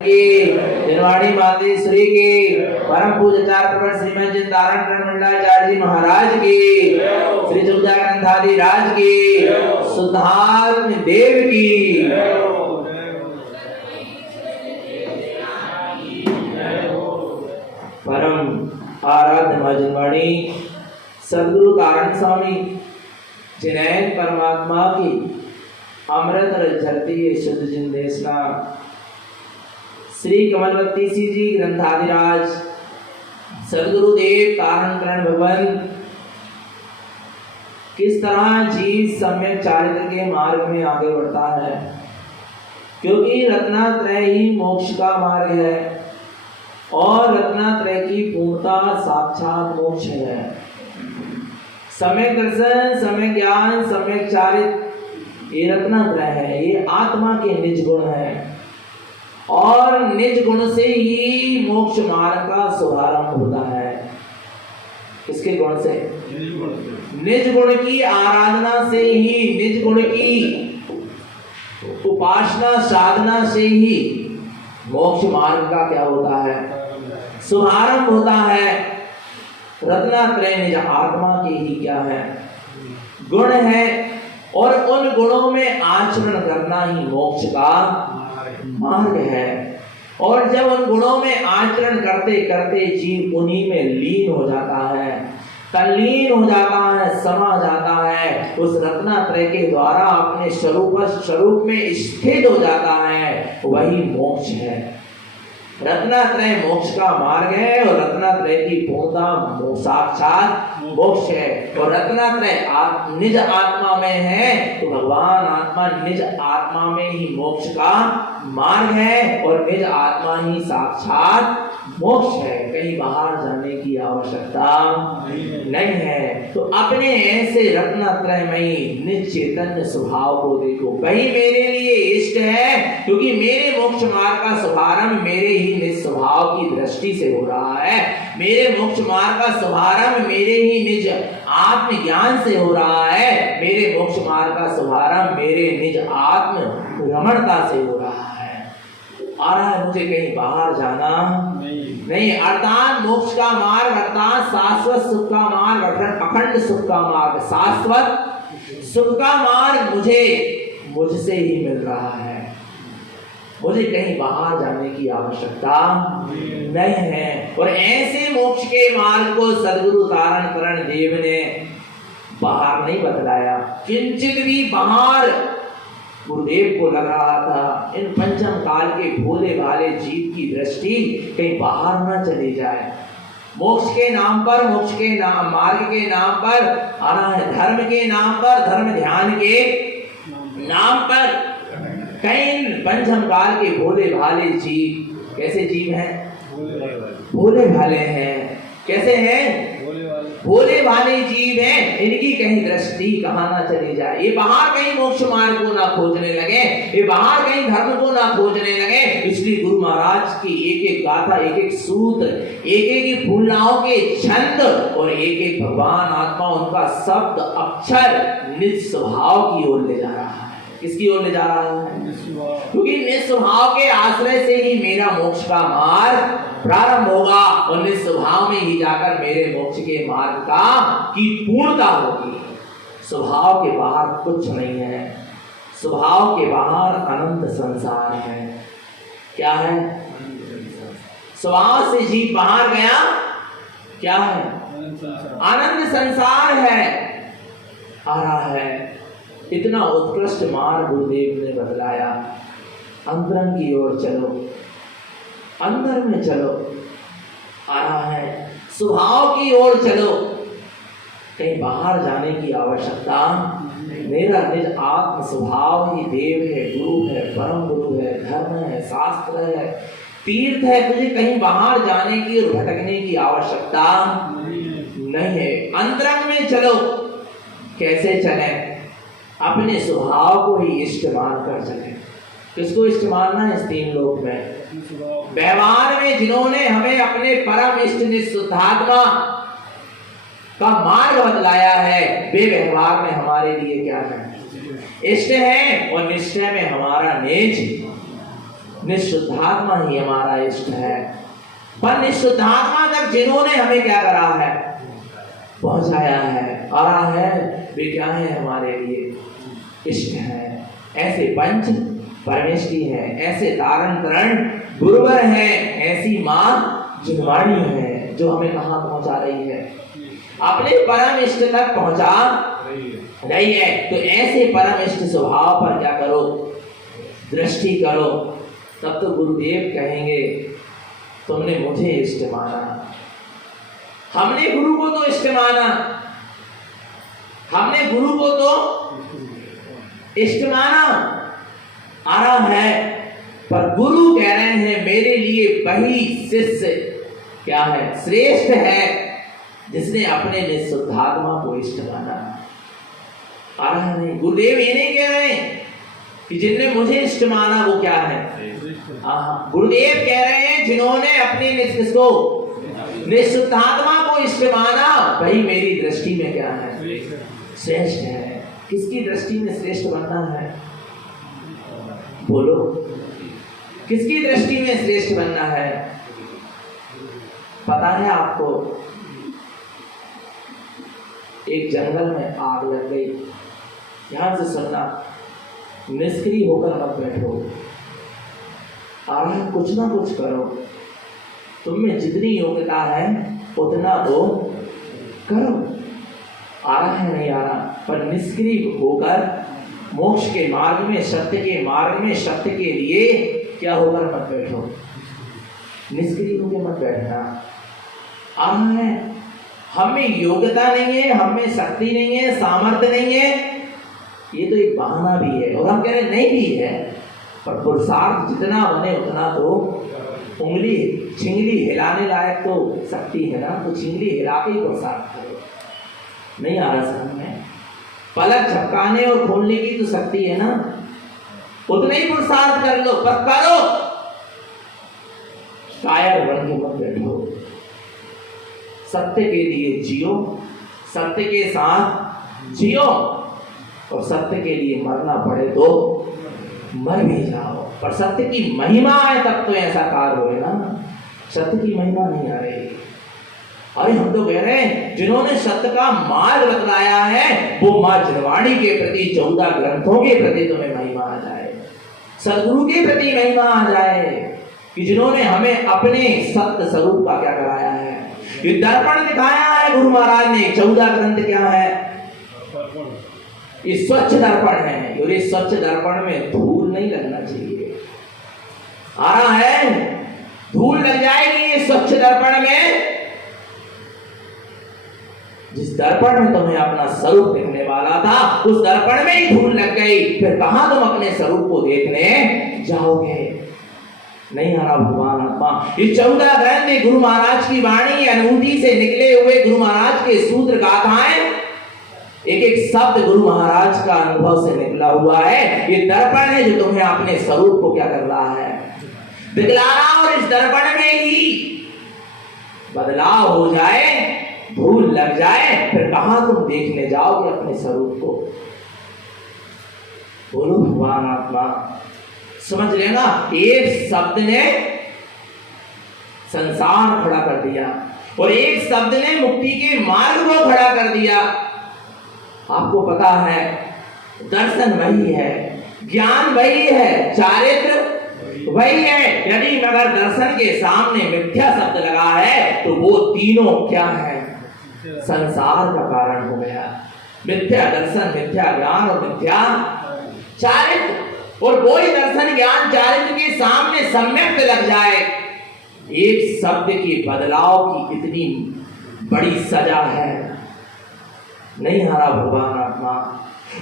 की जनवाणी माते श्री की परम पूज्यचार प्रवर श्रीमद जिंदारण ब्रह्मंडाचार्य जी महाराज की श्री सुखदा ग्रंथादि राज की सुधात्म देव की परम आराध्य मां जनवाणी सद्गुरु कारण स्वामी जिनैन परमात्मा की अमृत झरती शुद्ध जिंदेशना श्री कमलवती जी ग्रंथाधिराज सदगुरुदेव कारण करण भवन किस तरह जीव सम्यक चारित्र के मार्ग में आगे बढ़ता है, क्योंकि रत्नात्रय ही मोक्ष का मार्ग है और रत्नात्रय की पूर्णता साक्षात मोक्ष है। सम्यक दर्शन, सम्यक ज्ञान, सम्यक चारित्र ये रत्नात्रय है, ये आत्मा के निज गुण है और निज गुण से ही मोक्ष मार्ग का शुभारंभ होता है। किसके गुण से? निज गुण की आराधना से ही, निज गुण की उपासना साधना से ही मोक्ष मार्ग का क्या होता है? शुभारंभ होता है। रत्नात्रय निज आत्मा के ही क्या है? गुण है और उन गुणों में आचरण करना ही मोक्ष का मार्ग है। और जब उन गुणों में आचरण करते करते जीव उन्हीं में लीन हो जाता है, तल्लीन हो जाता है, समा जाता है, उस रत्नात्रय के द्वारा अपने स्वरूप में स्थित हो जाता है, वही मोक्ष है। रत्नात्रय मोक्ष का मार्ग है और रत्नात्रय की पूर्णता साक्षात मोक्ष है। और रत्नात्रय निज आत्मा में है तो भगवान आत्मा निज आत्मा में ही मोक्ष का मार्ग है और निज आत्मा ही साक्षात मोक्ष है। कहीं बाहर जाने की आवश्यकता नहीं है। तो अपने ऐसे रत्नात्रयमयी निज चैतन्य स्वभाव को देखो, वही मेरे लिए इष्ट है, क्योंकि मेरे मोक्ष मार्ग का शुभारंभ मेरे ही निज स्वभाव की दृष्टि से हो रहा है। मेरे मोक्ष मार्ग का शुभारंभ मेरे ही निज आत्म ज्ञान से हो रहा है। मेरे मोक्ष मार्ग का शुभारंभ मेरे निज आत्म रमणता से हो रहा है। आ रहा है मुझे कहीं बाहर जाना नहीं। अर्थात मोक्ष का मार्ग अर्थात शाश्वत सुख का मार्ग, अर्थात अखंड सुख का मार्ग, शाश्वत सुख का मार्ग मुझसे ही मिल रहा है। मुझे कहीं बाहर जाने की आवश्यकता नहीं है। और ऐसे मोक्ष के मार्ग को सद्गुरु तारण करण देव ने बाहर नहीं बतलाया, किंचित भी बाहर गुरुदेव को लग रहा था इन पंचम काल के भोले भाले जीव की दृष्टि कहीं बाहर न चली जाए। मोक्ष के नाम पर, मोक्ष के नाम, मार्ग के नाम पर आना है, धर्म के नाम पर, धर्म ध्यान के नाम पर कई पंचम काल के भोले भाले जीव, कैसे जीव हैं? भोले भाले हैं। कैसे हैं? भोले भाले जीव हैं। इनकी कहीं दृष्टि कहां ना चली जाए, ये बाहर कहीं मोक्ष मार्ग को ना खोजने लगे, ये बाहर कहीं धर्म को ना खोजने लगे। इसलिए गुरु महाराज की एक एक गाथा, एक एक सूत्र, एक एक फूलनाओं के छंद और एक एक भगवान आत्मा उनका शब्द अक्षर निज स्वभाव की ओर ले जा रहा है। किसकी ओर ले जा रहा है? क्योंकि निज स्वभाव के आश्रय से ही मेरा मोक्ष का मार्ग प्रारंभ होगा और निज स्वभाव में ही जाकर मेरे मोक्ष के मार्ग का की पूर्णता होगी। स्वभाव के बाहर कुछ नहीं है। स्वभाव के बाहर अनंत संसार है। क्या है? स्वभाव से जीव बाहर गया, क्या है? अनंत संसार है। आ रहा है। इतना उत्कृष्ट मार्ग गुरुदेव ने बतलाया। अंतरंग की ओर चलो, अंदर में चलो। आ रहा है स्वभाव की ओर चलो, कहीं बाहर जाने की आवश्यकता। मेरा निज आत्म स्वभाव ही देव है, गुरु है, परम गुरु है, धर्म है, शास्त्र है, तीर्थ है। तुझे कहीं बाहर जाने की और भटकने की आवश्यकता नहीं है। अंतरंग में चलो। कैसे चले? अपने स्वभाव को ही इष्ट मानकर चले। किसको इष्ट मानना है इस तीन लोक में? व्यवहार में जिन्होंने हमें अपने परम इष्ट निःशुद्धात्मा का मार्ग बतलाया है, वे व्यवहार में हमारे लिए क्या है? इष्ट है और निश्चय में हमारा निज निःशुद्धात्मा ही हमारा इष्ट है। पर निःशुद्धात्मा तक जिन्होंने हमें क्या करा है, पहुंचाया है, आरा है, वे क्या है, हमारे लिए इष्ट है। ऐसे पंच परमेष्टि है, ऐसे तारण तरण गुरुवर है, ऐसी माँ जिनवाणी है जो हमें कहाँ पहुंचा रही है, अपने परम इष्ट तक पहुंचा रही है। तो ऐसे परम इष्ट स्वभाव पर क्या करो, दृष्टि करो। तब तो गुरुदेव कहेंगे तुमने मुझे इष्ट माना, हमने गुरु को तो इष्ट माना, हमने गुरु को तो इष्ट माना, आ रहा है। पर गुरु कह रहे हैं मेरे लिए वही शिष्य क्या है, श्रेष्ठ है, जिसने अपने निःशुद्धात्मा को इष्ट माना। आ रहा नहीं, गुरुदेव ये नहीं कह रहे हैं कि जिनने मुझे इष्ट माना वो क्या है, गुरुदेव कह रहे हैं जिन्होंने अपने निःशुद्धात्मा को इष्ट माना वही मेरी दृष्टि में क्या है, श्रेष्ठ है। किसकी दृष्टि में श्रेष्ठ बनना है, बोलो, किसकी दृष्टि में श्रेष्ठ बनना है? पता है आपको, एक जंगल में आग लग गई, ध्यान से सुनना, निष्क्रिय होकर मत बैठो, आ रहा है कुछ ना कुछ करो, तुम में जितनी योग्यता है उतना तो करो। आ रहा है नहीं आ रहा, पर निष्क्रिय होकर मोक्ष के मार्ग में, सत्य के मार्ग में, सत्य के लिए क्या होकर मत बैठो, निष्क्रिय होकर मत बैठना। आ रहा है हमें योग्यता नहीं है, हमें शक्ति नहीं है, सामर्थ्य नहीं है, ये तो एक बहाना भी है, और हम कह रहे नहीं भी है, पर पुरुषार्थ जितना बने उतना तो, उंगली छिंगली हिलाने लायक तो शक्ति है ना, तो छिंगली हिला के ही पुरुषार्थ करो। नहीं आ रहा समझ में, पलक झपकाने और खोलने की तो शक्ति है ना, उतना ही पुरुषार्थ कर लो, पर करो, कायर बन के मत बैठो, सत्य के लिए जियो, सत्य के साथ जियो, और सत्य के लिए मरना पड़े तो मर भी जाओ। पर सत्य की महिमा है तब तो ऐसा कार्य होए ना, सत्य की महिमा नहीं आ रही। अरे हम तो कह रहे हैं जिन्होंने सत्य का मार्ग बतलाया है वो माँ जिनवाणी के प्रति, 14 ग्रंथों के प्रति तुम्हें महिमा आ जाए, सदगुरु के प्रति महिमा आ जाए, कि जिन्होंने हमें अपने सत्य स्वरूप का क्या कराया है, ये दर्पण दिखाया है गुरु महाराज ने। 14 ग्रंथ क्या है, ये स्वच्छ दर्पण है, और ये स्वच्छ दर्पण में धूल नहीं लगना चाहिए। आ रहा है धूल लग जाएगी ये स्वच्छ दर्पण में, जिस दर्पण में तुम्हें अपना स्वरूप देखने वाला था उस दर्पण में ही धूल लग गई, फिर कहां तुम अपने स्वरूप को देखने जाओगे? नहीं आ रहा भगवान आत्मा। ये 14 ग्रंथ गुरु महाराज की वाणी, अनुभूति से निकले हुए गुरु महाराज के सूत्र गाथाएं, एक एक शब्द गुरु महाराज का अनुभव से निकला हुआ है। ये दर्पण है जो तुम्हें अपने स्वरूप को क्या कर रहा है, दिखला रहा, और इस दर्पण में ही बदलाव हो जाए, धूल लग जाए, फिर कहां तुम देखने जाओगे अपने स्वरूप को? बोलो भगवान आत्मा। समझ लेना, एक शब्द ने संसार खड़ा कर दिया और एक शब्द ने मुक्ति के मार्ग को खड़ा कर दिया। आपको पता है दर्शन वही है, ज्ञान वही है, चारित्र वही है। यदि मगर दर्शन के सामने मिथ्या शब्द लगा है तो वो तीनों क्या है, संसार का कारण हो गया। मिथ्या दर्शन, मिथ्या ज्ञान और मिथ्या चारित्र। और वही दर्शन ज्ञान चारित्र के सामने सम्यक लग जाए, एक शब्द के बदलाव की इतनी बड़ी सजा है। नहीं हारा भगवान आत्मा।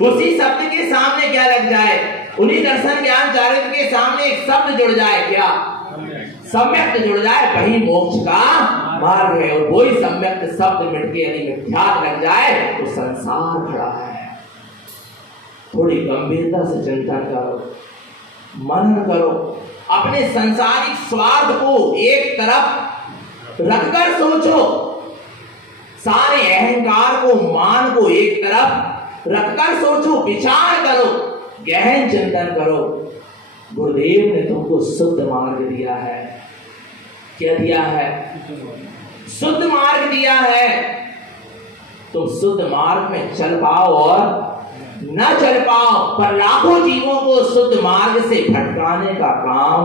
उसी शब्द के सामने क्या लग जाए, उन्हीं दर्शन ज्ञान चारित्र के सामने एक शब्द जुड़ जाए, क्या सम्यक जुड़ जाए, वही मोक्ष का मार्ग है। और वही सम्यक शब्द मिटके यदि मिथ्या लग जाए तो संसार खड़ा है। थोड़ी गंभीरता से चिंतन करो, मनन करो, अपने संसारिक स्वार्थ को एक तरफ रखकर सोचो, सारे अहंकार को, मान को एक तरफ रखकर सोचो, विचार करो, गहन चिंतन करो। गुरुदेव ने तुमको शुद्ध मार्ग दिया है। क्या दिया है? शुद्ध मार्ग दिया है। तुम शुद्ध मार्ग में चल पाओ और न चल पाओ, पर लाखों जीवों को शुद्ध मार्ग से भटकाने का काम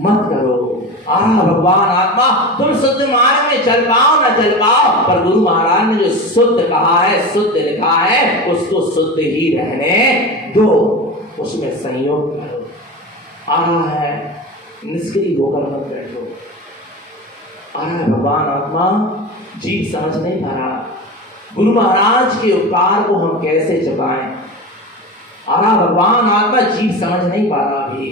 मत करो। भगवान आत्मा, तुम शुद्ध मार्ग में चल पाओ न चल पाओ, पर गुरु महाराज ने जो शुद्ध कहा है, शुद्ध लिखा है, उसको शुद्ध ही रहने दो, उसमें संयोग करो। आ रहा है, निष्क्रिय होकर मत बैठो। आ रहा है भगवान आत्मा, जीव समझ नहीं पा रहा गुरु महाराज के उपकार को हम कैसे चुकाएं। आ रहा भगवान आत्मा, जीव समझ नहीं पा रहा अभी।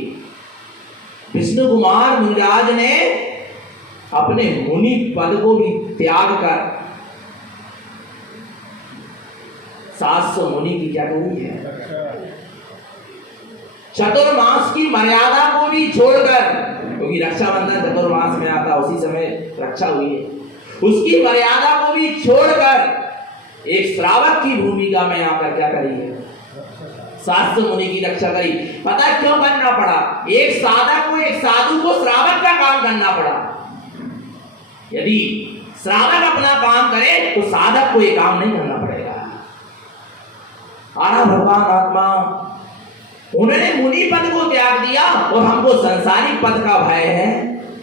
विष्णु कुमार मुनिराज ने अपने मुनि पद को भी त्याग कर 700 मुनि की क्या करी है? चतुर्मास की मर्यादा को भी छोड़कर, क्योंकि रक्षाबंधन चतुर्मास में आता, उसी समय रक्षा हुई है, उसकी मर्यादा को भी छोड़कर एक श्रावक की भूमिका में आकर क्या करी है? 700 मुनि की रक्षा करी। पता क्यों करना पड़ा? एक साधक को, एक साधु को श्रावक का काम करना पड़ा। यदि श्रावक अपना काम करे तो साधक को ये काम नहीं करना पड़ेगा। आरा भगवान आत्मा, उन्होंने मुनि पद को त्याग दिया और हमको संसारिक पद का भय है,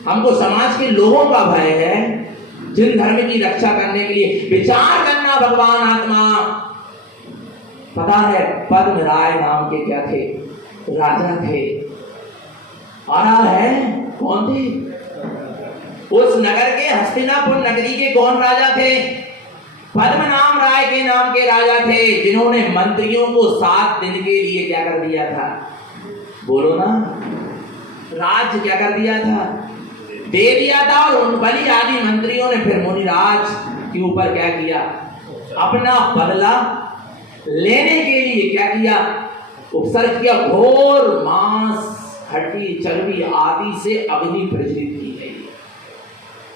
हमको समाज के लोगों का भय है, जिन धर्म की रक्षा करने के लिए विचार करना। भगवान आत्मा, पता है पद्म राय नाम के क्या थे? राजा थे। आ रहा है, कौन थे? उस नगर के, हस्तिनापुर नगरी के कौन राजा थे? पद्मनाम राय के नाम के राजा थे, जिन्होंने मंत्रियों को 7 दिन के लिए क्या कर दिया था? बोलो ना, राज्य क्या कर दिया था? दे दिया था। और उन बलि आदि मंत्रियों ने फिर मुनिराज के ऊपर क्या किया? अपना बदला लेने के लिए क्या किया? उपसर्ग किया। घोर मांस, हड्डी, चर्बी आदि से अग्नि प्रज्वलित की गई,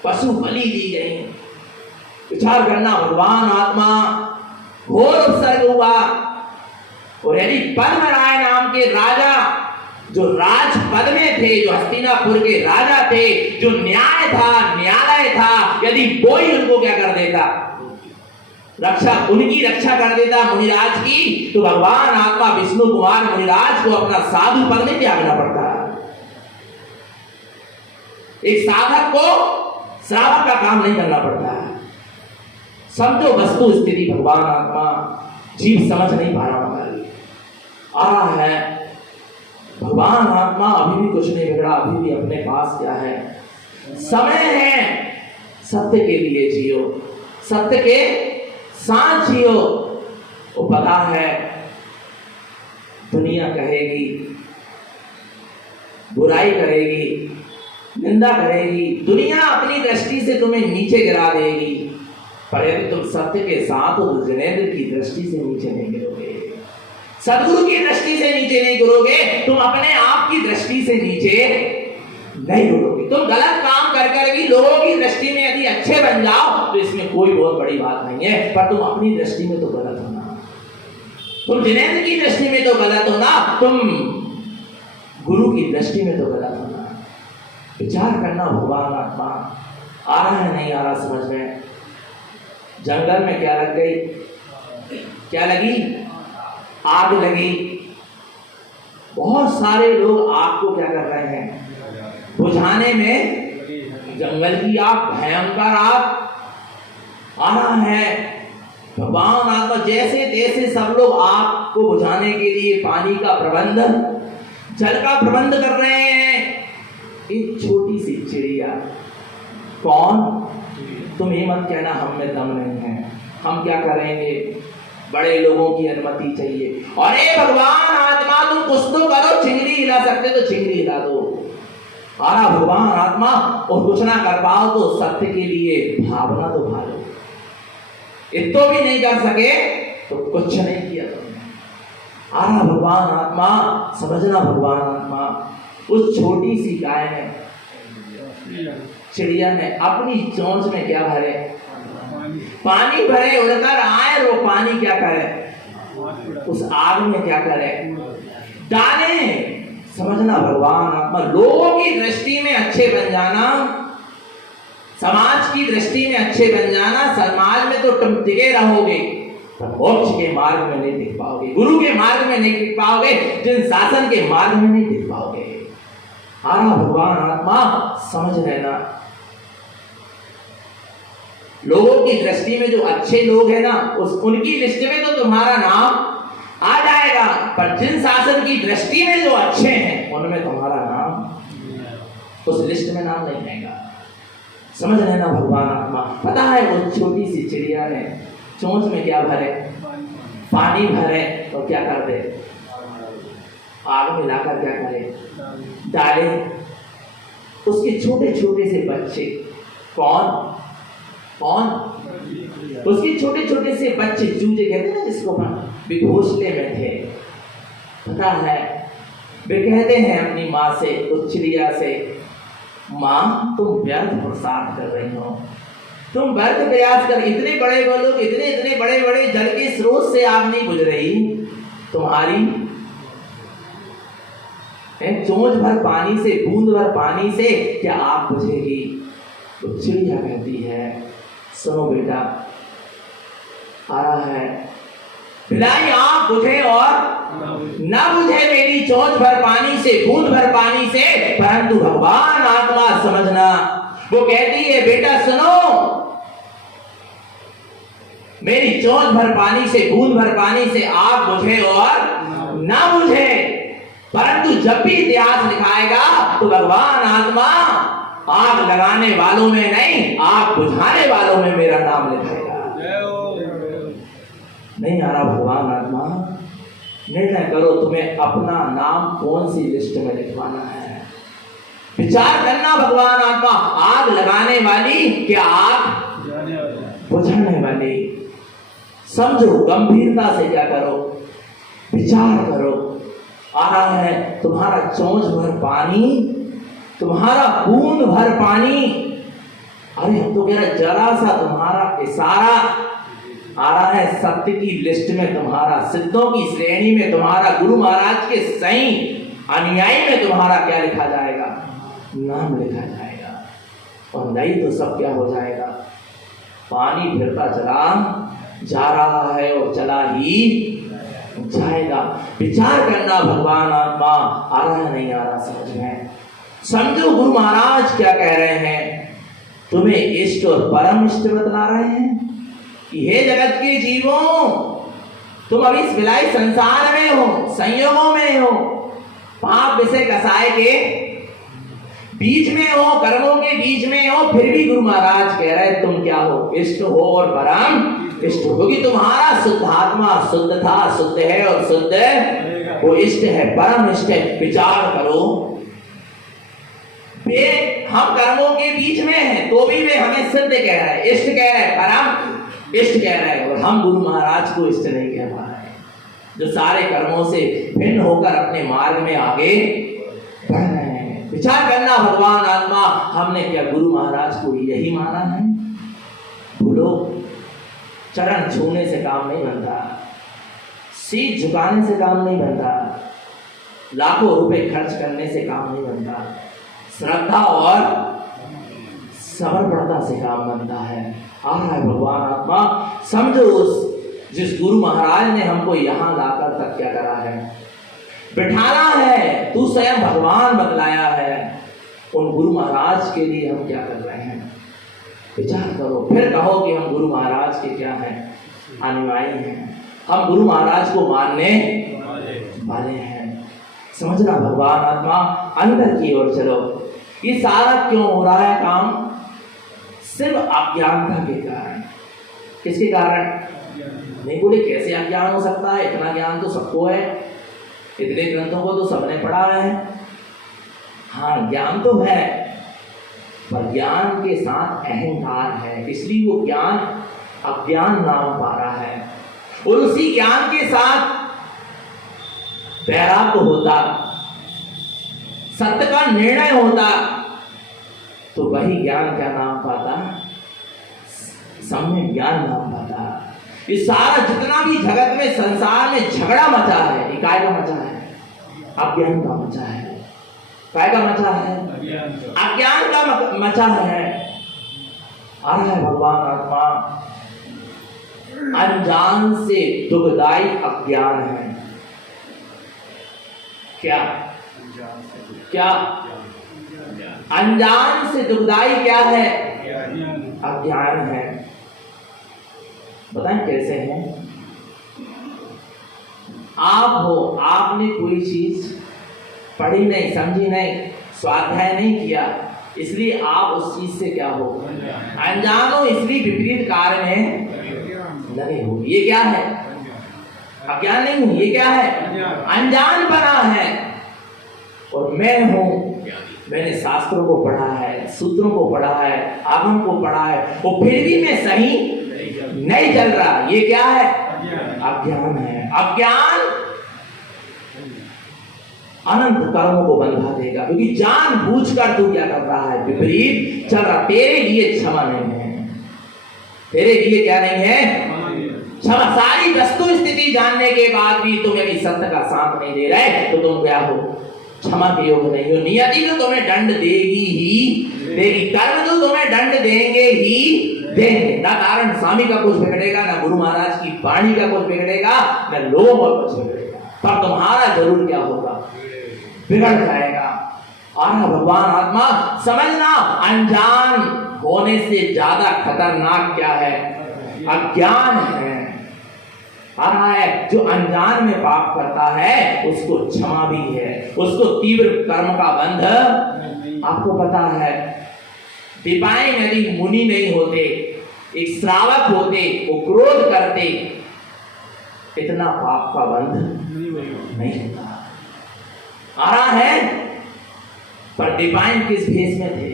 पशु बलि दी गई। विचार करना भगवान आत्मा, घोर उपसर्ग हुआ। और यदि पद्मराय नाम के राजा, जो राजपद में थे, जो हस्तिनापुर के राजा थे, जो न्याय था, न्यायालय था, यदि कोई उनको क्या कर देता? रक्षा, उनकी रक्षा कर देता मुनिराज की, तो भगवान आत्मा विष्णु कुमार मुनिराज को अपना साधु पद में त्यागना पड़ता। एक साधक को श्रावक का काम नहीं करना पड़ता। समझो वस्तु स्थिति भगवान आत्मा, जीव समझ नहीं पा रहा हमारी। आ रहा है भगवान आत्मा, अभी भी कुछ नहीं बिगड़ा, अभी भी अपने पास क्या है? समय है। सत्य के लिए जियो, सत्य के साथ जियो। वो पता है दुनिया कहेगी, बुराई करेगी, निंदा करेगी, दुनिया अपनी दृष्टि से तुम्हें नीचे गिरा देगी, पर यदि तुम सत्य के साथ हो तो जिनेंद्र की दृष्टि से नीचे नहीं गिरोगे, सदगुरु की दृष्टि से नीचे नहीं गिरोगे, तुम अपने आप की दृष्टि से नीचे नहीं गिरोगे। तुम गलत काम कर कर भी लोगों की दृष्टि में यदि अच्छे बन जाओ तो इसमें कोई बहुत बड़ी बात नहीं है, पर तुम अपनी दृष्टि में तो गलत हो ना, तुम जिनेंद्र की दृष्टि में तो गलत हो ना, तुम गुरु की दृष्टि में तो गलत हो ना। विचार करना भगवान आत्मा। आ रहा है नहीं आ रहा समझ में? जंगल में क्या लग गई? क्या लगी? आग लगी। बहुत सारे लोग आग को क्या कर रहे हैं? बुझाने में। जंगल की आग, भयंकर आग। आ रहा है भगवान आत्मा, जैसे तैसे सब लोग आग को बुझाने के लिए पानी का प्रबंध, जल का प्रबंध कर रहे हैं। एक छोटी सी चिड़िया, कौन? तुम ये मत कहना हम में दम नहीं है, हम क्या करेंगे, बड़े लोगों की अनुमति चाहिए। अरे भगवान आत्मा, तुम कुछ तो करो, चिंगड़ी हिला सकते तो चिंगड़ी हिला दो। आरा भगवान आत्मा, और कुछ ना कर पाओ तो सत्य के लिए भावना तो भालो। इतो भी नहीं कर सके तो कुछ नहीं किया तुमने। आरा भगवान आत्मा, समझना भगवान आत्मा, उस छोटी सी गाय ने, चिड़िया ने अपनी चोंच में क्या भरे? पानी भरे, उड़कर आए, वो पानी क्या करे? उस आग में क्या करे? डाले। समझना भगवान आत्मा, लोगों की दृष्टि में अच्छे बन जाना, समाज की दृष्टि में अच्छे बन जाना, समाज में तो तुम टिके रहोगे पर मोक्ष के मार्ग में नहीं टिक पाओगे, गुरु के मार्ग में नहीं टिक पाओगे, जिन शासन के मार्ग में नहीं टिक पाओगे। आरा भगवान आत्मा समझ लेना, लोगों की दृष्टि में जो अच्छे लोग हैं ना, उनकी लिस्ट में तो तुम्हारा नाम आ जाएगा, पर जिन शासन की दृष्टि में जो अच्छे हैं उनमें तुम्हारा नाम उस लिस्ट में नाम नहीं आएगा। समझ लेना भगवान आत्मा। पता है वो छोटी सी चिड़िया ने चोंच में क्या भरे, पानी भरे और क्या कर दे, आग में लाकर क्या करे, डाले। उसके छोटे छोटे से बच्चे, कौन उसके छोटे छोटे से बच्चे, चूजे कहते हैं जिसको, वे घोंसले में थे। पता है वे कहते हैं अपनी माँ से, उस चिड़िया से, माँ तुम व्यर्थ प्रसाद कर रही हो, तुम व्यर्थ प्रयास कर, इतने बड़े लोग, इतने बड़े बड़े जल के स्रोत से आग नहीं बुझ रही, तुम्हारी चोंच भर पानी से, बूंद भर पानी से क्या आग बुझेगी। तो चिड़िया कहती है सुनो बेटा, आ रहा है बिलाई आग बुझे और ना बुझे मेरी चोंच भर पानी से, बूंद भर पानी से, परंतु भगवान आत्मा समझना, वो कहती है बेटा सुनो, मेरी चोंच भर पानी से, बूंद भर पानी से आग बुझे और ना बुझे, परंतु जब भी इतिहास लिखाएगा तो भगवान आत्मा आग लगाने वालों में नहीं, आग बुझाने वालों में मेरा नाम लिखाएगा। नहीं आ रहा भगवान आत्मा, निर्णय करो तुम्हें अपना नाम कौन सी लिस्ट में लिखवाना है। विचार करना भगवान आत्मा, आग लगाने वाली क्या आग बुझाने वाली। समझो, गंभीरता से क्या करो, विचार करो। आ रहा है तुम्हारा चोंच भर पानी, तुम्हारा बूंद भर पानी, अरे हम तो कह रहे जरा सा तुम्हारा इशारा आ रहा है सत्य की लिस्ट में, तुम्हारा सिद्धों की श्रेणी में, तुम्हारा गुरु महाराज के सही अनुयायी में तुम्हारा क्या लिखा जाएगा, नाम लिखा जाएगा। और नहीं तो सब क्या हो जाएगा, पानी फिरता चला जा रहा है और चला ही जाएगा। विचार करना भगवान आत्मा, आ रहा है नहीं आ रहा समझ में। समझो गुरु महाराज क्या कह रहे हैं, तुम्हें इष्ट और परम इष्ट बतला रहे हैं कि हे जगत के जीवों, तुम अभी इस विलायी संसार में हो, संयोगों में हो, पाप विषय कसाय के बीच में हो, कर्मों के बीच में हो, फिर भी गुरु महाराज कह रहे तुम क्या हो, इष्ट हो और परम इष्ट हो, क्योंकि तुम्हारा शुद्ध आत्मा शुद्ध था, शुद्ध है और शुद्ध वो इष्ट है, परम इष्ट है। विचार करो, वे हम कर्मों के बीच में हैं तो भी वे हमें सिद्ध कह रहे हैं, इष्ट कह रहे हैं, परम इष्ट कह रहे हैं, और हम गुरु महाराज को इष्ट नहीं कह पा रहे, जो सारे कर्मों से भिन्न होकर अपने मार्ग में आगे बढ़ रहे हैं। विचार करना भगवान आत्मा, हमने क्या गुरु महाराज को यही माना है? बोलो, चरण छूने से काम नहीं बनता, सीट झुकाने से काम नहीं बनता, लाखों रुपए खर्च करने से काम नहीं बनता, श्रद्धा और समर्पणता से काम बनता है। आ रहा है भगवान आत्मा, समझो उस जिस गुरु महाराज ने हमको यहाँ लाकर तक क्या करा है, बिठाना है, तू स्वयं भगवान बतलाया है, उन गुरु महाराज के लिए हम क्या कर रहे हैं? विचार करो, फिर कहो कि हम गुरु महाराज के क्या हैं, अनुयायी हैं, हम गुरु महाराज को मानने वाले हैं। समझना भगवान आत्मा, अंदर की ओर चलो। ये सारा क्यों हो रहा है काम? सिर्फ अज्ञानता के कारण। किसके कारण? नहीं बोले कैसे अज्ञान हो सकता है, इतना ज्ञान तो सबको है, इतने ग्रंथों को तो सबने पढ़ा है। हाँ, ज्ञान तो है, पर ज्ञान के साथ अहंकार है, इसलिए वो ज्ञान अज्ञान नाम पा रहा है। और उसी ज्ञान के साथ वैराग्य होता, सत्य का निर्णय होता, तो वही ज्ञान क्या नाम पाता? सम्यक ज्ञान नाम पाता। ये सारा जितना भी जगत में, संसार में झगड़ा मचा है, इकाई का मचा है, अज्ञान का मचा है। काय का मचा है? अज्ञान का मचा है। आ रहा है भगवान आत्मा, अनजान से दुखदाई अज्ञान है। क्या क्या अनजान से दुखदाई क्या है? अज्ञान है। बताएं कैसे है? आप हो, आपने कोई चीज पढ़ी नहीं, समझी नहीं, स्वाध्याय नहीं किया, इसलिए आप उस चीज से क्या हो? अनजान हो, इसलिए विपरीत कार्य में लगे हो। ये क्या है? अज्ञान नहीं हूं, ये क्या है? अनजान बना है। और मैं हूं, मैंने शास्त्रों को पढ़ा है, सूत्रों को पढ़ा है, आगम को पढ़ा है, और फिर भी मैं सही नहीं चल रहा। ये क्या है? अज्ञान है। अज्ञान अनंत कर्मों को बंधा देगा, क्योंकि जानबूझकर तू क्या कर रहा है? विपरीत चल रहा। तेरे लिए क्षमा नहीं है, तेरे लिए क्या नहीं है? क्षमा। सारी वस्तु स्थिति जानने के बाद भी तुम यदि सत्य का साथ नहीं दे रहे तो तुम क्या हो? क्षमा के योग नहीं हो। नियति तो तुम्हें दंड देगी ही देगी, कर्म तो तुम्हें दंड देंगे ही देंगे। ना कारण स्वामी का कुछ बिगड़ेगा, ना गुरु महाराज की वाणी का कुछ बिगड़ेगा, ना लोगों का कुछ बिगड़ेगा, पर तुम्हारा जरूर क्या होगा? बिगड़ जाएगा। और भगवान आत्मा समझना, अनजान होने से ज्यादा खतरनाक क्या है? अज्ञान है। आ रहा है, जो अनजान में पाप करता है उसको क्षमा भी है, उसको तीव्र कर्म का बंध। आपको पता है, दीपाएं यदि मुनि नहीं होते, एक श्रावक होते, वो क्रोध करते, इतना पाप का बंध नहीं होता। आ रहा है, पर दीपाएं किस भेष में थे?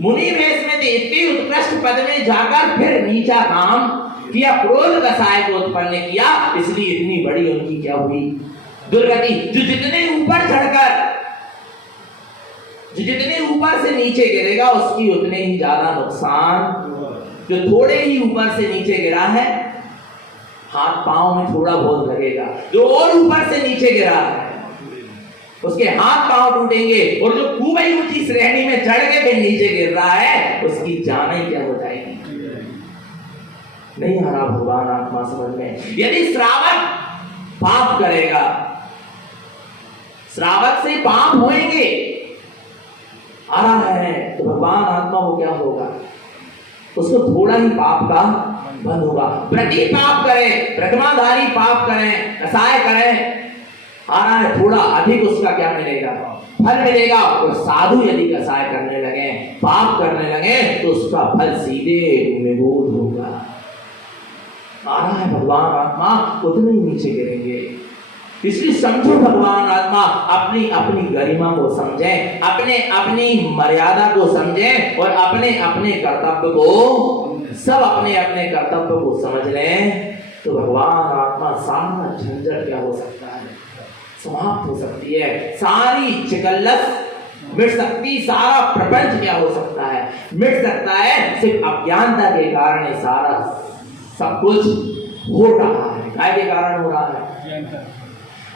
मुनि भेष में थे। इतनी उत्कृष्ट पद में जाकर फिर नीचा काम किया, क्रोध कसाय को उत्पन्न किया, इसलिए इतनी बड़ी उनकी क्या हुई? दुर्गति। जो जितने ऊपर चढ़कर, जो जितने ऊपर से नीचे गिरेगा उसकी उतने ही ज्यादा नुकसान। जो थोड़े ही ऊपर से नीचे गिरा है, हाथ पांव में थोड़ा बहुत लगेगा। जो और ऊपर से नीचे गिरा है उसके हाथ पांव टूटेंगे, और जो खूब ही ऊंची श्रेणी में चढ़ के फिर नीचे गिर रहा है उसकी जान ही क्या हो जाएगी? नहीं आ रहा भगवान आत्मा समझ में। यदि श्रावक पाप करेगा, श्रावक से पाप होंगे, आ रहा है, तो भगवान आत्मा को क्या होगा? उसको थोड़ा ही पाप का बंध होगा। प्रति पाप करें, प्रथमाधारी पाप करें, कसाय करें, आ रहा है, थोड़ा अधिक उसका क्या मिलेगा? फल मिलेगा। और साधु यदि कसाय करने लगे, पाप करने लगे, तो उसका फल सीधे निगूढ़ होगा। आ रहा है, भगवान आत्मा उतने ही नीचे गिरेंगे। इसलिए समझो, भगवान आत्मा अपनी अपनी गरिमा को समझें, अपने अपनी मर्यादा को समझें, और अपने अपने कर्तव्य को, सब अपने अपने कर्तव्य को समझ लें, तो भगवान आत्मा सारा झंझट क्या हो सकता है? समाप्त हो सकती है। सारी चिकल्लस मिट सकती, सारा प्रपंच क्या हो सकता है? मिट सकता है। सिर्फ अज्ञानता के कारण ये सारा सब कुछ हो रहा है। काय के कारण हो रहा है?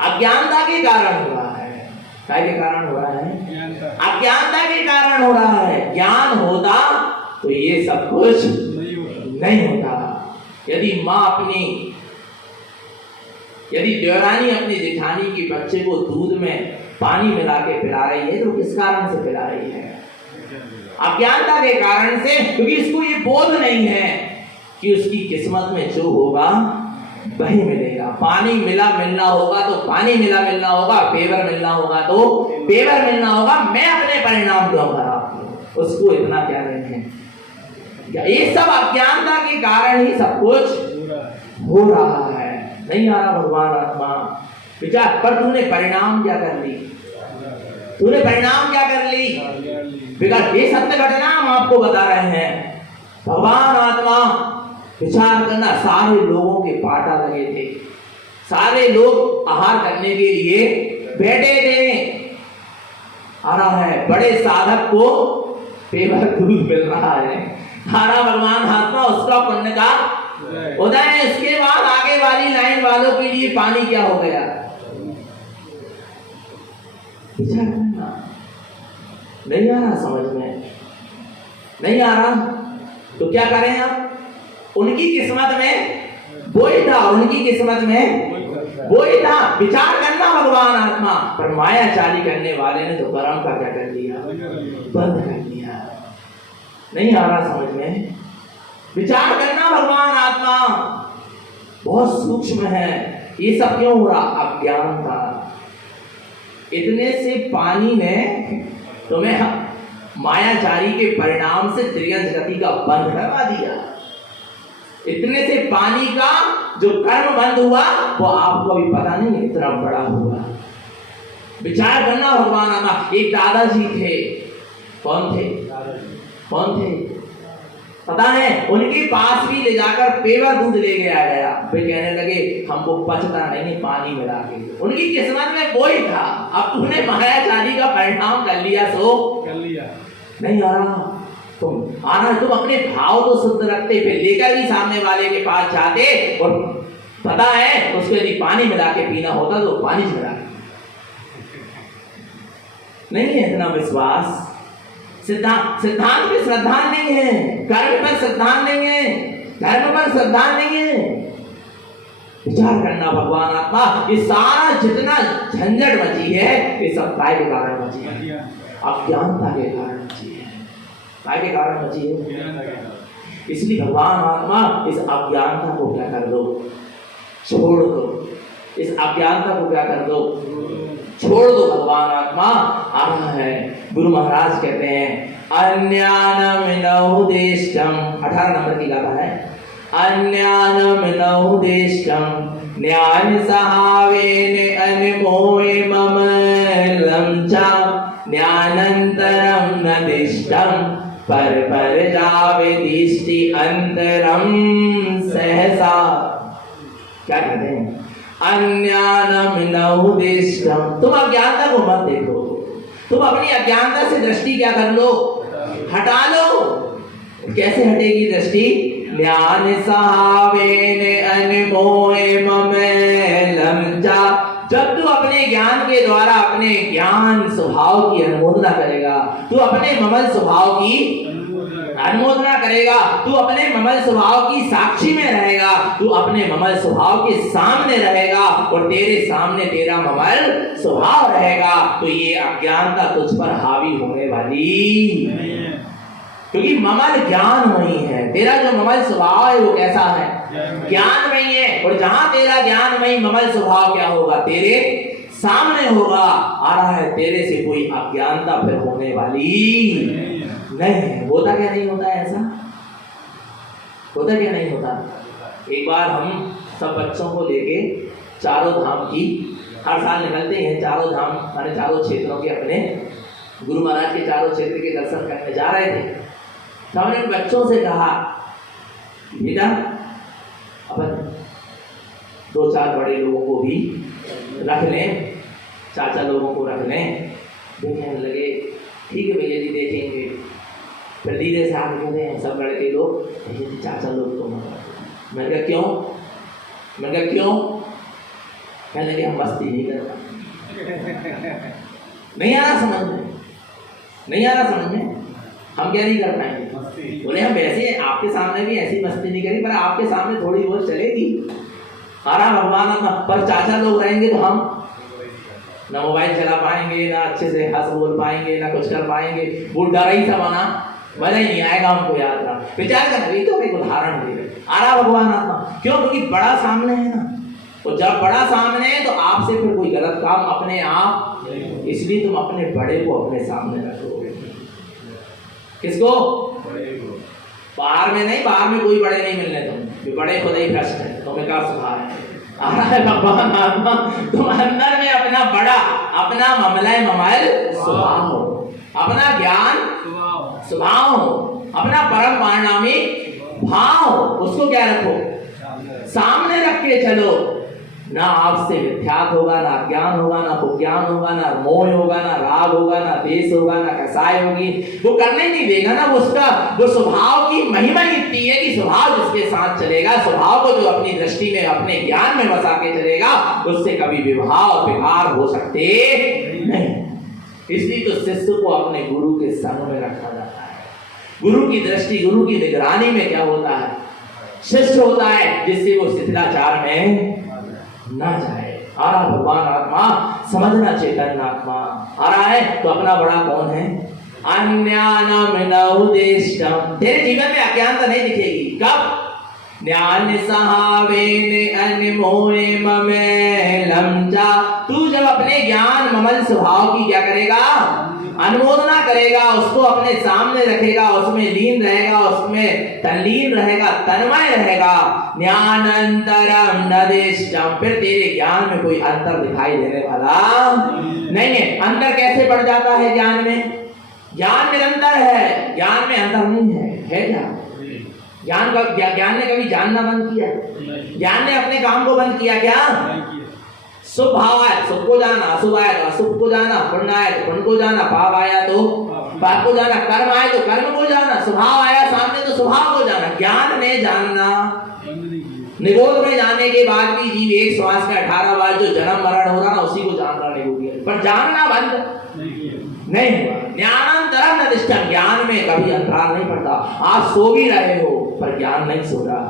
अज्ञानता के कारण हो रहा है। काय के कारण हो रहा है? अज्ञानता के कारण हो रहा है। ज्ञान होता तो ये सब कुछ नहीं होता। यदि माँ अपनी, यदि देवरानी अपनी जेठानी की बच्चे को दूध में पानी मिला के पिला रही है, तो किस कारण से पिला रही है? अज्ञानता के कारण से, क्योंकि इसको ये बोध नहीं है कि उसकी किस्मत में जो होगा वही मिलेगा। पानी मिलना होगा तो पानी मिलना होगा, पेवर मिलना होगा तो पेवर मिलना होगा। मैं अपने परिणाम क्यों खराब करूं? उसको इतना क्या नहीं है। ये सब अज्ञानता के कारण ही सब कुछ हो रहा है। नहीं आ रहा भगवान आत्मा विचार। पर तूने परिणाम क्या कर ली? तूने परिणाम क्या कर ली? बिगड़। ये सत्य घटना हम आपको बता रहे हैं। भगवान आत्मा विचार करना, सारे लोगों के पाटा लगे थे, सारे लोग आहार करने के लिए बैठे थे। आ रहा है, बड़े साधक को पेवर दूध मिल रहा है। हमारा भगवान आत्मा उसका पुण्य का उदय है। इसके बाद आगे वाली लाइन वालों के लिए पानी क्या हो गया? विचार करना। नहीं आ रहा समझ में, नहीं आ रहा तो क्या करें आप? उनकी किस्मत में वही था, उनकी किस्मत में वही था। विचार करना भगवान आत्मा, पर मायाचारी करने वाले ने तो कर्म का क्या कर दिया, बंद कर दिया। नहीं आ रहा समझ में? विचार करना भगवान आत्मा बहुत सूक्ष्म है। ये सब क्यों हो रहा? अज्ञान था। इतने से पानी ने तुम्हें मायाचारी के परिणाम से त्रियंश गति का बंध करवा दिया। इतने से पानी का जो कर्म बंद हुआ वो आपको भी पता नहीं इतना बड़ा हुआ। विचार करना भगवान आत्मा। एक दादाजी थे, कौन थे? कौन थे पता है? उनके पास भी ले जाकर पेवर दूध ले गया। वे कहने लगे हमको पचता नहीं पानी मिला के। उनकी किस्मत में वो ही था। अब तूने मायाचारी का परिणाम कर लिया, सो कर लिया। नहीं आ रहा तुम आना, तुम अपने भाव तो शुद्ध रखते, फिर लेकर भी सामने वाले के पास जाते और पता है उसको यदि पानी मिला के पीना होता तो पानी मिला। नहीं है इतना विश्वास। सिद्धांत पे श्रद्धा नहीं है, कर्म पर श्रद्धा नहीं है, धर्म पर श्रद्धा नहीं है। विचार करना भगवान आत्मा। ये सारा जितना झंझट मची है ये सब काय के कारण मची है? अज्ञानता के कारण मची है। काय के कारण मची है? इसलिए भगवान आत्मा इस अज्ञानता को क्या कर दो, छोड़ दो। इस अज्ञानता को क्या कर दो, छोड़ दो। भगवान आत्मा आ रहा है। गुरु महाराज कहते हैं अन्यानम नहुदेष्टम, 18 नंबर की गाथा है। अन्यानम नहुदेष्टम न्यान सहावेन अनमोय ममलम च ज्ञानंतरम न दिष्टम पर जावे दिष्टि अंतरम सहसा। क्या कहते हैं? अन्यानम नहुदेष्टम। तुम अज्ञानता को मत देखो, तुम अपनी अज्ञानता से दृष्टि क्या कर लो, हटा लो। कैसे हटेगी दृष्टि? ज्ञान सहावेन अनमोय ममलम च। जब तू अपने ज्ञान के द्वारा अपने ज्ञान स्वभाव की अनुमोदना करेगा, तू अपने ममल स्वभाव की अनुमोदना करेगा, तू अपने ममल स्वभाव की साक्षी में रहेगा, तू अपने ममल स्वभाव के सामने रहेगा और तेरे सामने तेरा ममल स्वभाव रहेगा, तो ये अज्ञानता तुझ पर हावी होने वाली नहीं है। क्योंकि ममल ज्ञानमयी है। तेरा जो ममल स्वभाव है वो कैसा है? ज्ञानमयी है। और जहां तेरा ज्ञानमयी ममल स्वभाव क्या होगा? तेरे सामने होगा। आ रहा है तेरे से कोई अज्ञानता फिर होने वाली नहीं। होता क्या नहीं होता है? ऐसा होता क्या नहीं होता? एक बार हम सब बच्चों को लेके चारों धाम की, हर साल निकलते हैं चारों धाम माने चारों क्षेत्रों के, अपने गुरु महाराज के चारों क्षेत्र के दर्शन करने जा रहे थे। तो हमने बच्चों से कहा बेटा अपन 2-4 बड़े लोगों को भी रख लें, चाचा लोगों को रख लें। देखने लगे ठीक है भैया जी देखेंगे। फिर धीरे से आगे कहते हैं सब लड़के लोग चाचा लोग को मत। मैंने कहा क्यों? मैंने कहा क्यों? कहने लगे हम मस्ती नहीं कर पाएंगे। नहीं आ रहा समझ में? नहीं आ रहा समझ में? हम क्या नहीं कर पाएंगे? बोले हम वैसे आपके सामने भी ऐसी मस्ती नहीं करी, पर आपके सामने थोड़ी बहुत चलेगी। हमारा भगवान पर चाचा लोग रहेंगे तो हम ना मोबाइल चला पाएंगे, ना अच्छे से हंस बोल पाएंगे, ना कुछ कर पाएंगे। वो डर ही था माना, मजा ही नहीं आएगा हमको यात्रा। विचार करना, ये तो एक उदाहरण दे रहे। आ रहा भगवान आत्मा क्यों? क्योंकि बड़ा सामने है ना। तो जब बड़ा सामने है तो आपसे फिर कोई गलत काम अपने आप, इसलिए तुम अपने बड़े को अपने सामने रखोगे। किसको? बाहर में नहीं, बाहर में कोई बड़े नहीं मिलने तुम, बड़े खुद ही भ्रष्ट है, तुम्हें क्या सुधार है? आ रहा है भगवान आत्मा तुम अंदर में अपना बड़ा, अपना ममलय ममल स्वभाव हो, अपना ज्ञान स्वभाव हो, अपना परम परिणामी भाव, उसको क्या रखो? सामने रख के चलो। ना आपसे मिथ्यात होगा, ना ज्ञान होगा, ना कुज्ञान होगा, ना मोह होगा, ना राग होगा, ना देश होगा, ना कसाय होगी। वो करने नहीं देगा ना। वो उसका वो स्वभाव की महिमा इतनी है कि स्वभाव जिसके साथ चलेगा, स्वभाव को जो अपनी दृष्टि में अपने ज्ञान में बसा के चलेगा, उससे कभी विवाह और विहार हो सकते नहीं। इसलिए तो शिष्य को अपने गुरु के संग में रखा जाता है। गुरु की दृष्टि, गुरु की निगरानी में क्या होता है? शिष्य होता है, जिससे वो शिथिलाचार में ना जाए। आ रहा भगवान आत्मा, समझना चैतन्य आत्मा आ रहा है। तो अपना बड़ा कौन है? अन्यानम न उदेष्टम। तेरे जीवन में अज्ञानता नहीं दिखेगी। कब? ज्ञान सहावेन अनमोहे ममेलम जा। तू जब अपने ज्ञान ममल स्वभाव की क्या करेगा? अनुमोदना करेगा, उसको अपने सामने रखेगा, उसमें लीन रहेगा, उसमें तल्लीन रहेगा, तन्मय रहेगा। ज्ञानंतरम नदेष्टम। फिर तेरे ज्ञान में कोई अंतर दिखाई देने वाला नहीं है। अंतर कैसे पड़ जाता है ज्ञान में? ज्ञान निरंतर है, ज्ञान में अंतर नहीं है क्या? ज्ञान ने कभी जानना बंद किया? ज्ञान ने अपने काम को बंद किया क्या? शुभ भाव आया शुभ को जाना, अशुभ आया तो अशुभ को जाना, पुण्य आया तो पुण्य को जाना, पाप आया तो पाप को जाना, कर्म आया तो कर्म को जाना, स्वभाव आया सामने तो स्वभाव को जाना। ज्ञान ने जानना, निगोद में जानने के बाद भी जीव एक श्वास का 18 बार जो जन्म मरण हो रहा ना, उसी को जान रहा निगोद, पर जानना बंद नहीं हुआ। ज्ञानांतरम न दिष्टम। ज्ञान में कभी अंतराल नहीं पड़ता। आप सो भी रहे हो पर ज्ञान नहीं सो रहा।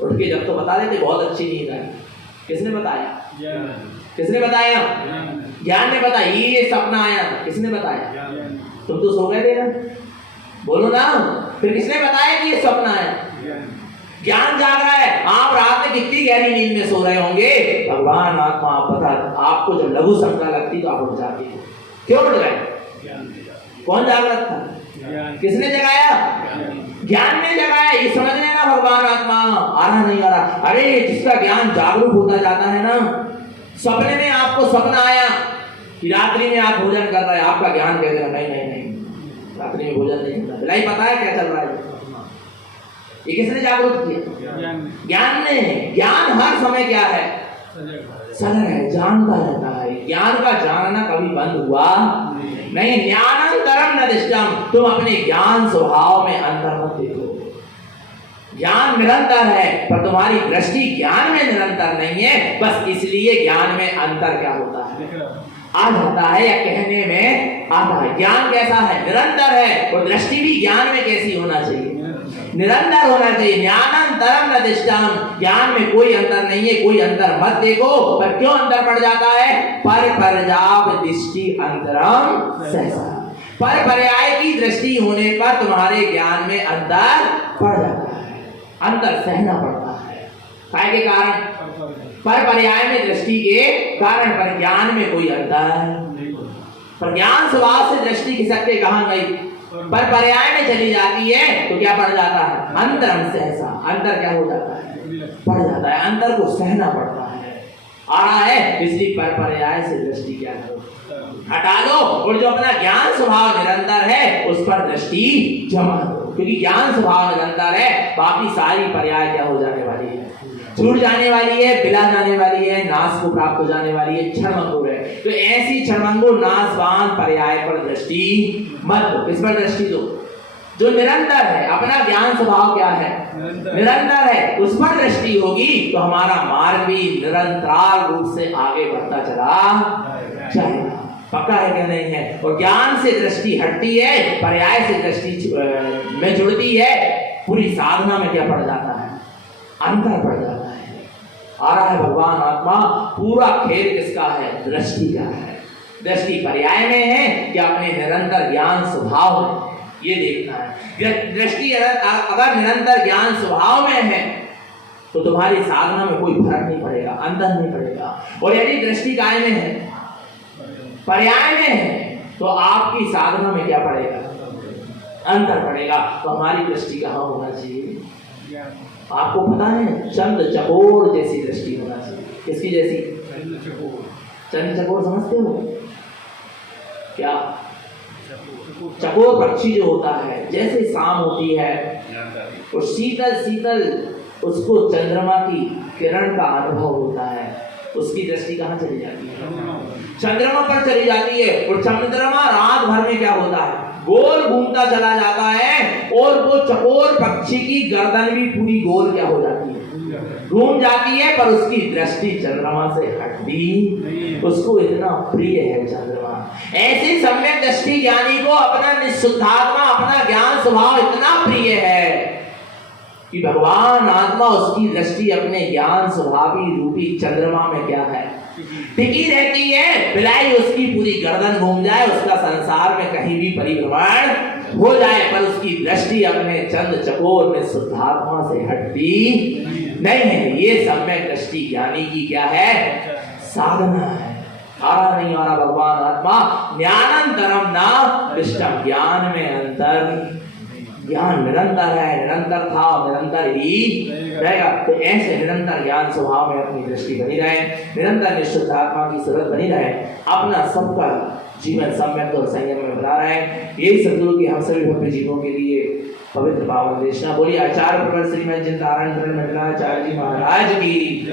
उठ के जब तो बता देते बहुत अच्छी नींद आई। किसने बताया? किसने बताया? ज्ञान ने बताया। ये सपना आया, किसने बताया? तुम तो सो गए थे ना, बोलो ना। फिर किसने बताया कि ये सपना आया? ज्ञान जाग रहा है। आप रात में कितनी गहरी नींद में सो रहे होंगे, भगवान आत्मा पता। आपको जब लघु शंका लगती तो आप उठ जाते हो। क्यों उठ गए? कौन जागृत था? किसने जगाया? ज्ञान ने जगाया। ये समझ लेना भगवान आत्मा आ रहा नहीं आ रहा। अरे जिसका ज्ञान जागरूक होता जाता है ना, सपने में आपको सपना आया कि रात्रि में आप भोजन कर रहे हैं, आपका ज्ञान कह देगा नहीं नहीं नहीं, रात्रि में भोजन नहीं करना। बिलाई पता है क्या चल रहा है? ये किसने जागरूक किया? ज्ञान ने। ज्ञान हर समय क्या है? सजग है, जानता रहता है। ज्ञान का जानना कभी बंद हुआ नहीं। ज्ञानांतरम न दिष्टम। तुम अपने ज्ञान स्वभाव में अंतर मत देखो। ज्ञान निरंतर है पर तुम्हारी दृष्टि ज्ञान में निरंतर नहीं है। बस इसलिए ज्ञान में अंतर क्या होता है? आ जाता है, या कहने में आता है। ज्ञान कैसा है? निरंतर है। और दृष्टि भी ज्ञान में कैसी होना चाहिए? निरंतर होना चाहिए। ज्ञानांतरम न दिष्टम। ज्ञान में कोई अंतर नहीं है, कोई अंतर मत देखो। पर क्यों अंतर पड़ जाता है? पर पर्याव दृष्टि अंतरम सहसा। पर पर्याय की दृष्टि होने पर तुम्हारे ज्ञान में अंतर पड़ जाता है, अंतर सहना पड़ता है। काय के कारण? पर पर्याय में दृष्टि के कारण। पर ज्ञान में कोई अंतर नहीं। पर ज्ञान स्वभाव से दृष्टि खिसक के कहां गई? पर पर्याय में चली जाती है तो क्या पड़ जाता है? अंतरम सहसा। अंतर क्या हो जाता है? पड़ जाता है। अंतर को सहना पड़ता है। आ रहा है, इसलिए पर पर्याय से दृष्टि क्या करो? हटा दो। और जो अपना ज्ञान स्वभाव निरंतर है उस पर दृष्टि जमा दो। क्योंकि ज्ञान स्वभाव निरंतर है, बाकी सारी पर्याय क्या हो जाने वाली है? छूट जाने वाली है, बिला जाने वाली है, नाश को प्राप्त हो जाने वाली है, क्षणभंगुर है। तो ऐसी क्षणभंगुर नाशवान पर्याय पर दृष्टि मत दो। किस पर दृष्टि दो? जो निरंतर है। अपना ज्ञान स्वभाव क्या है? निरंतर है। उस पर दृष्टि होगी तो हमारा मार्ग भी निरंतर रूप से आगे बढ़ता चला जाएगा। पक्का है क्या? नहीं है। और ज्ञान से दृष्टि हटती है, पर्याय से दृष्टि में जुड़ती है, पूरी साधना में क्या पड़ जाता है? अंतर पड़ जाता है। आ रहा है भगवान आत्मा। पूरा खेल किसका है? दृष्टि का है। दृष्टि पर्याय में है कि अपने निरंतर ज्ञान स्वभाव में, ये देखना है। दृष्टि अगर निरंतर ज्ञान स्वभाव में है तो तुम्हारी साधना में कोई फर्क नहीं पड़ेगा, अंतर नहीं पड़ेगा। और यदि दृष्टि काय में है, पर्याय में है, तो आपकी साधना में क्या पड़ेगा? अंतर पड़ेगा। तो हमारी दृष्टि कहाँ होना चाहिए? आपको पता है, चंद्र चकोर जैसी दृष्टि होना चाहिए। किसकी जैसी? चंद्र चकोर समझते हो क्या? चकोर पक्षी जो होता है, जैसे शाम होती है और शीतल शीतल उसको चंद्रमा की किरण का अनुभव होता है, उसकी दृष्टि कहाँ चली जाती है? चंद्रमा पर चली जाती है। और चंद्रमा रात भर में क्या होता है? गोल घूमता चला जाता है। और वो चकोर पक्षी की गर्दन भी पूरी गोल क्या हो जाती है? घूम जाती है। पर उसकी दृष्टि चंद्रमा से हटती, उसको इतना प्रिय है चंद्रमा। ऐसे सम्यक दृष्टि ज्ञानी को अपना निःशुद्धात्मा, अपना ज्ञान स्वभाव इतना प्रिय है कि भगवान आत्मा उसकी दृष्टि अपने ज्ञान स्वभावी रूपी चंद्रमा में क्या है टिकी रहती है। बिलाई उसकी पूरी गर्दन घूम जाए, उसका संसार में कहीं भी परिभ्रमण हो जाए, पर उसकी दृष्टि अपने चंद्र चकोर में शुद्धात्मा से हटती नहीं है। ये सम्यक दृष्टि ज्ञानी की क्या है? साधना है। आ रहा नहीं आ रहा भगवान आत्मा ज्ञानंतरम ना विष्टम, ज्ञान में अंतर, ज्ञान निरंतर है, निरंतर था और निरंतर ही रहेगा। तो ऐसे निरंतर ज्ञान स्वभाव में अपनी दृष्टि बनी रहे, निरंतर निश्चित आत्मा की सूरत बनी रहे, अपना सबका जीवन सम्यक और संयम में बना रहे। यही सद्गुरु की हम सभी भक्त जीवों के लिए पवित्र पावन देशना। बोलिए आचार्य प्रवर श्रीमद जिन नारायण मंडलाचार्य जी महाराज की।